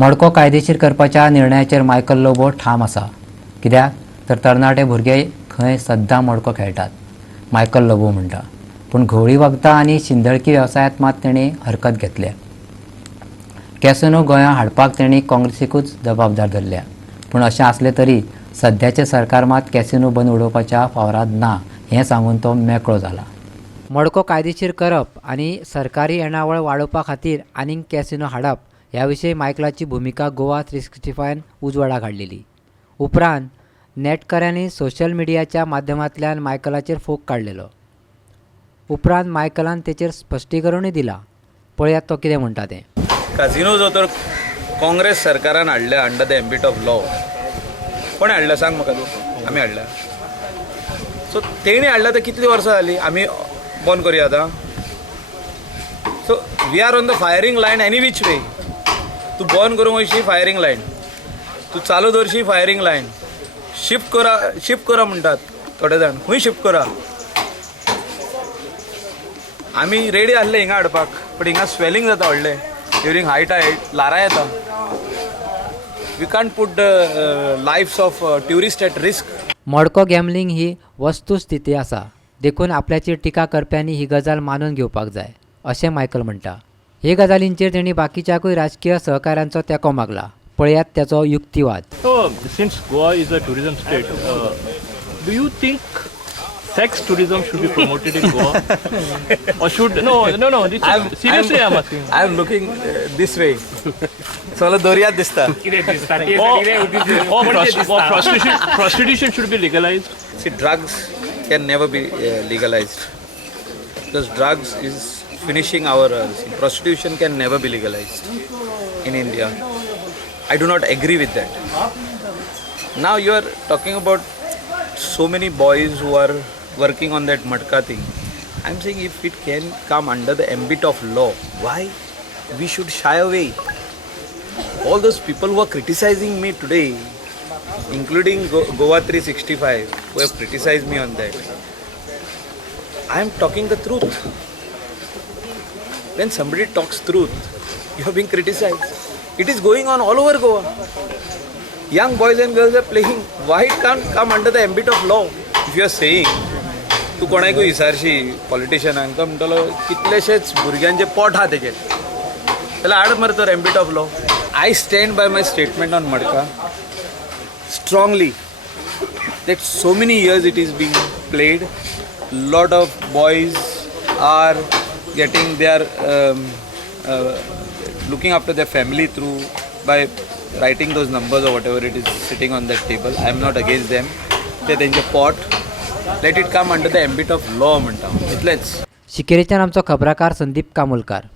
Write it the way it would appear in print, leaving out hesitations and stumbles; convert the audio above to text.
मडको कायदेशीर करपाच्या निर्णयाचेर मायकल लोबो ठाम आसा. कित्याक तर तरणाटे भुरगे खंय सद्दां मडको खेळटात, मायकल लोबो म्हणटा. पूण घोळी वखदां आनी शिंदळकी वेवसायांत मात तेणी हरकत घेतल्या. कॅसिनो गोंयांत हाडपाक तेणी काँग्रेसीकूच जबाबदार धरल्या. पूण अशें आसलें तरी सद्याचें सरकार मात कॅसिनो बंद उडोवपाच्या वावरांत ना हें सांगून तो मेकळो जाला. मडको कायदेशीर करप आनी सरकारी येणावळ वाडोवपा खातीर आनीक कॅसिनो हाडप ह्या विशीं मायकलाची भुमिका गोवा 365 उजवाडाक हाडलेली. उपरांत नेटकऱ्यांनी सोशल मिडियाच्या माध्यमांतल्यान मायकलाचेर फोग काडलेलो. उपरांत मायकलान तेचेर स्पश्टीकरणूय दिलां. पळयात तो कितें म्हणटा तें. काजिनो जो तर काँग्रेस सरकारान हाडल्या under the ambit of law. कोणें हाडल्या सांग म्हाका तूं. आमी हाडल्या. सो तेणी हाडल्या तर कितलीं वर्सां जालीं. आमी बंद करुया आतां. So we are on the firing line any which way. तूं बंद करूंक वयशी फायरींग लायन, तूं चालू दवरशी फायरींग लायन. शिफ्ट करा म्हणटात थोडे जाण. खंय शिफ्ट करा. आमी रेडी आसले हिंगा हाडपाक, बट हिंगा स्वेलिंग जाता व्हडलें. ड्युरींग हाय टायड लारा येता. We can't put the lives of tourist at risk. मडको गॅमलिंग ही वस्तुस्थिती आसा, देखून आपल्याचेर टिका करप्यांनी ही गजाल मानून घेवपाक जाय अशें मायकल म्हणटा. हे गजालींचेर तेणी बाकीच्याकूय राजकीय सहकाऱ्यांचो तेंको मागला. पळयात त्याचो युक्तिवाद. Since Goa is a tourism state, do you think sex tourism should be promoted in Goa? Or should no? Seriously, I'm asking. I am looking this way. सगळं दर्यात दिसता. Prostitution should be legalized. See, drugs can never be legalized because drugs is finishing our prostitution can never be legalized in India. I do not agree with that. Now you are talking about so many boys who are working on that matka thing. I'm saying if it can come under the ambit of law, why we should shy away? All those people who are criticizing me today, including Goa 365, who have criticized me on that, I am talking the truth. When somebody talks truth, you are being criticized. It is going on all over Goa. Young boys and girls are playing. Why it can't come under the ambit of law? If you are saying, तू कोणाकूय विचारशी पॉलिटिशियनांक तो म्हणटलो कितलेशेच भुरग्यांचे पोट आहा तेजेर, जाल्यार हाड मरे तर ambit of law. I stand by my statement on matka strongly that so many years it is being played. Lot of boys are getting their looking after their family through by writing those numbers or whatever it is sitting on that table. I am not against them. They त्यांचे pot, let it come under the ambit of law म्हणटा. इतलेंच. शिकेरीच्यान आमचो खबराकार संदीप कामोलकार.